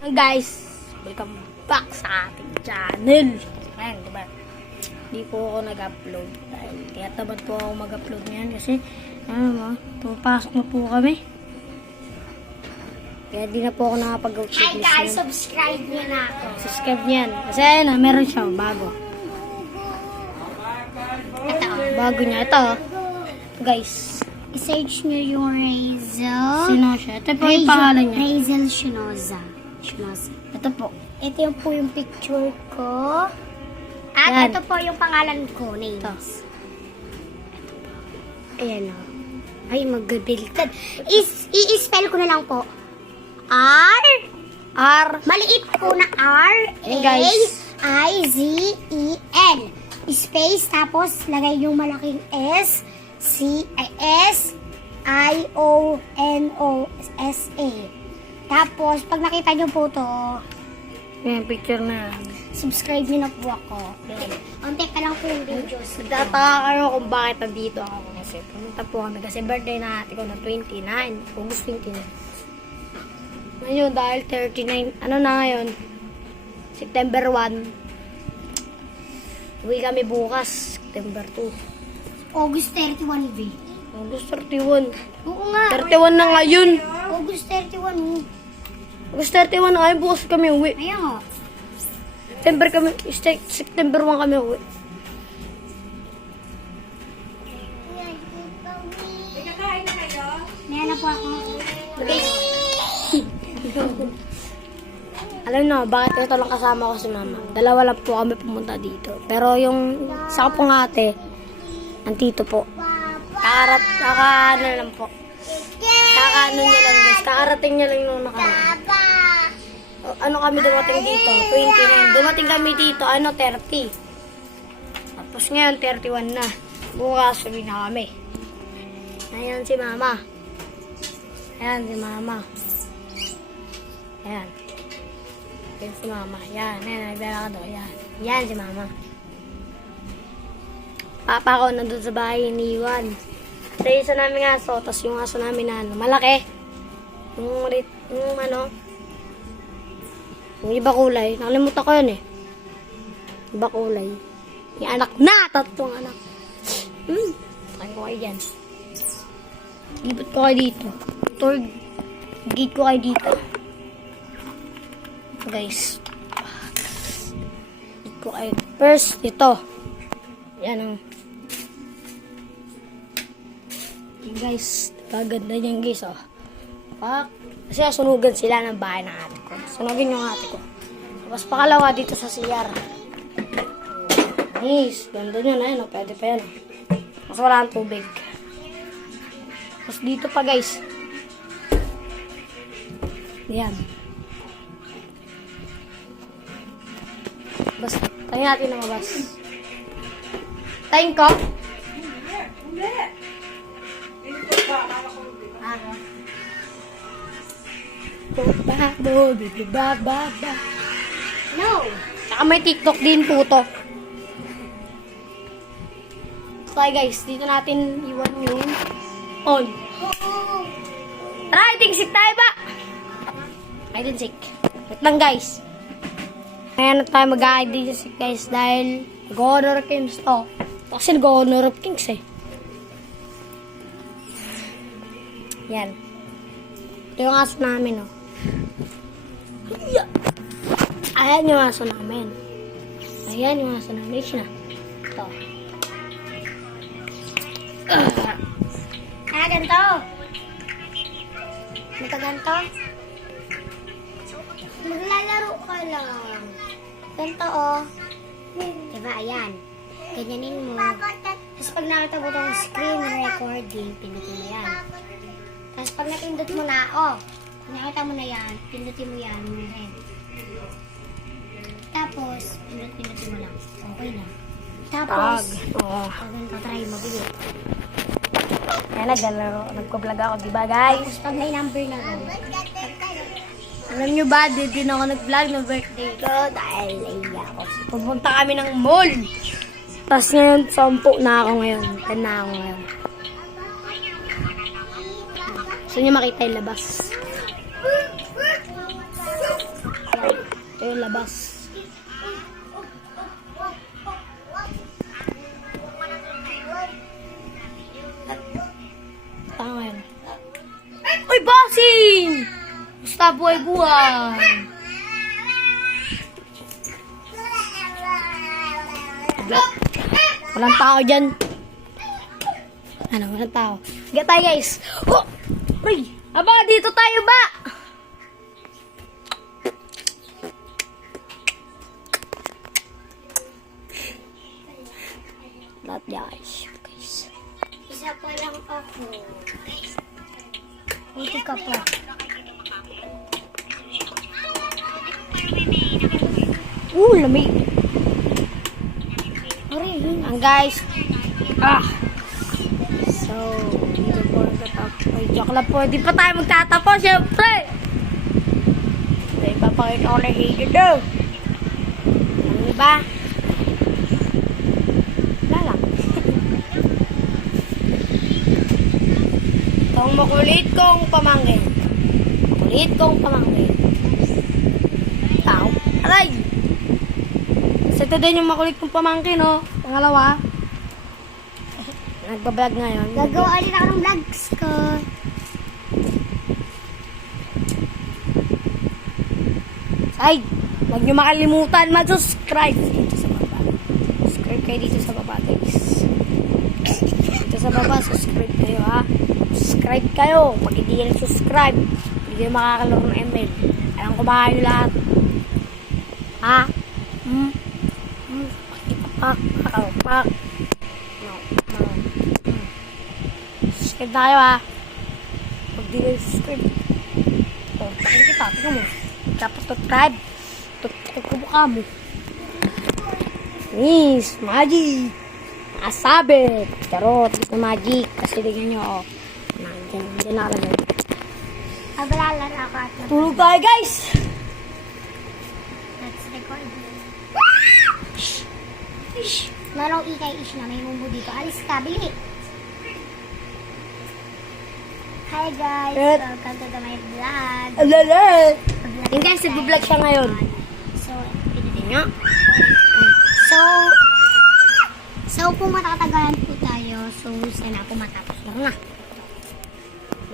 Guys, welcome back sa ating channel. Ayan, diba? Hindi po ako nag-upload dahil tinatamad po ako mag-upload ngayon kasi pumapasok na po kami. Kaya di na po ako nakapag-upload. Hi guys, subscribe nyo na ako. Subscribe niyan. Kasi ayun, meron siya, bago. Ito. Bago niya. Ito, guys. I-search nyo yung Razel. Sino siya? Ito po yung pangalan niya. Razel Shinoza. Ito po. Ito yung po yung picture ko. At Yan. ito po yung pangalan ko, names. Ayan o. Ay, magbibiltad. I-spell ko na lang po. R. Maliit po na R. Ayan, guys. A-I-Z-E-N. Space, tapos lagay yung malaking S. C-I-S-I-O-N-O-S-A. Tapos, pag nakita nyo po to, Ayan, picture na. subscribe nyo na po ako. Unti ka lang po yung videos. Nagtataka kayo kung bakit nandito ako kasi pumunta po kami kasi birthday na ate ko na 29, August 29. Ngayon dahil 39, ano na ngayon? September 1. Uwi kami bukas, September 2. August 31, V. August 31. Oo nga. 31 na ngayon. August 31. August 31 na ngayon, bukas kami uwi. Ayan o. September 1 kami uwi. May na po ako. Alam na, bakit ito lang kasama ko si mama? Dalawa lang po kami pumunta dito. Pero yung sa pong ate, nandito po. Kakaano lang po. Kakaano niya lang guys. Kakarating niya lang nung nakaraan. Ano kami dumating dito? 29. Dumating kami dito, 30. Tapos ngayon, 31 na. Bukas, sabi na kami. Ayan si mama. Ayan si mama. Ayan. Ayan si mama. Ayan, nagdala ka doon. Ayan. Ayan si mama. Papa ko nandun sa bahay iniwan. Sa isa namin aso, tapos yung aso namin na malaki. Yung iba kulay. Nakalimutan ko yun eh. Iba kulay. Yung anak na! Tatlong anak. Saan ko kayo dyan? Libot ko kayo dito. Tour guide ko kayo dito. Guys. Guide ko kayo. First, ito. Yan ang. Guys, kaganda niyan guys oh. Kasi sunugan sila ng bahay ng ate ko. Sunugin yung ate ko. Tapos pakalawa dito sa CR. Nice. Ganda nyo na yun. Pwede pa yan. Mas wala ang tubig. Tapos dito pa guys. Yan. Bas, tayo natin na mabas. Tayin ko? Hindi. No. Saka may TikTok din po to. Okay guys, dito natin iwan yung on. Tara, hide and seek tayo ba? Hide and seek. Wait lang guys. Ngayon na tayo mag-hide and seek guys dahil nag-honor of kings to. Kasi nag-honor of kings eh. Yan. Ito yung aso namin oh. Ayan yung aso namin. Ayan yung aso namin. Siya. Ito. Ganito. Ganito. Maglalaro ka lang. Ganito oh. Diba, ayan. Ganyanin mo. Tapos pag nakita mo itong screen recording, pindutin mo yan. Tapos pag napindot mo na, nakita mo na yan, pindutin mo yan, red. Tapos, pindutin mo lang. Okay na. Tapos, ganito, try mo, bili. Ayan, nagko-vlog ako, diba guys? Tapos pag may number na rin. Alam nyo ba, din ako nag-vlog ng birthday ko dahil naiya ako. Pupunta kami ng mall. Tapos ngayon, 10 na ako ngayon. 10 na ako ngayon. Gusto niyo makita yung labas. tayo labas. Tama ngayon. Uy, bossing! Gusto buhay-buhay. Walang tao dyan. Ano, walang tao. Sige tayo, guys. Oh! Uy! Aba, dito tayo ba? Not guys. Isa pa lang ako. Buti ka pa. Lamig. Ang guys. So, dito po nagtatapos. Ay, joke lang po. Di pa tayo magtatapos, syempre. May papakita ko na higit daw. Ano ba? Wala lang. Itong makulit kong pamangkin. Makulit kong pamangkin. Tao. Aray! So, ito din yung makulit kong pamangkin, no? Pangalawa. Nagbablog ngayon. Gagawa ulit ako ng vlogs ko. Ay, huwag niyo makalimutan mag-subscribe dito sa baba. Subscribe kayo dito sa baba, guys. Dito sa baba, subscribe kayo, ha? Subscribe kayo. Pag hindi kayo subscribe, hindi kayo makakalaro ng ML. Alam ko ba kayo lahat? Ha? Pak. No. Subscribe tayo, ha? Pag di kayo subscribe, takin kita, tingnan mo. Dapat subscribe. Tutok ko mukha mo. Miss, magic. Nakasabit. Charot, miss na magic. Kasi tingnan nyo, oh. Nandiyan nakalagay. Abalalan ako at Tulog tayo, guys. let's record. Ish. Larong ikay-ish na may mumbo dito. Alis ka, bili. Hi guys, welcome to my vlog. Alala. Yung guys, nag-vlog siya ngayon. So, Tingnan nyo. So kung matatagalan po tayo, so sana po matapos lang na.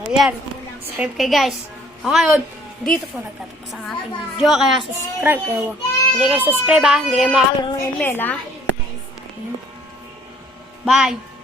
Ayan. Subscribe kayo, guys. O ngayon, dito po nagtatapos ang ating video. Kaya subscribe kayo. Hindi kayo subscribe, ha? Hindi kayo makakalaro ng email, ha? Bye.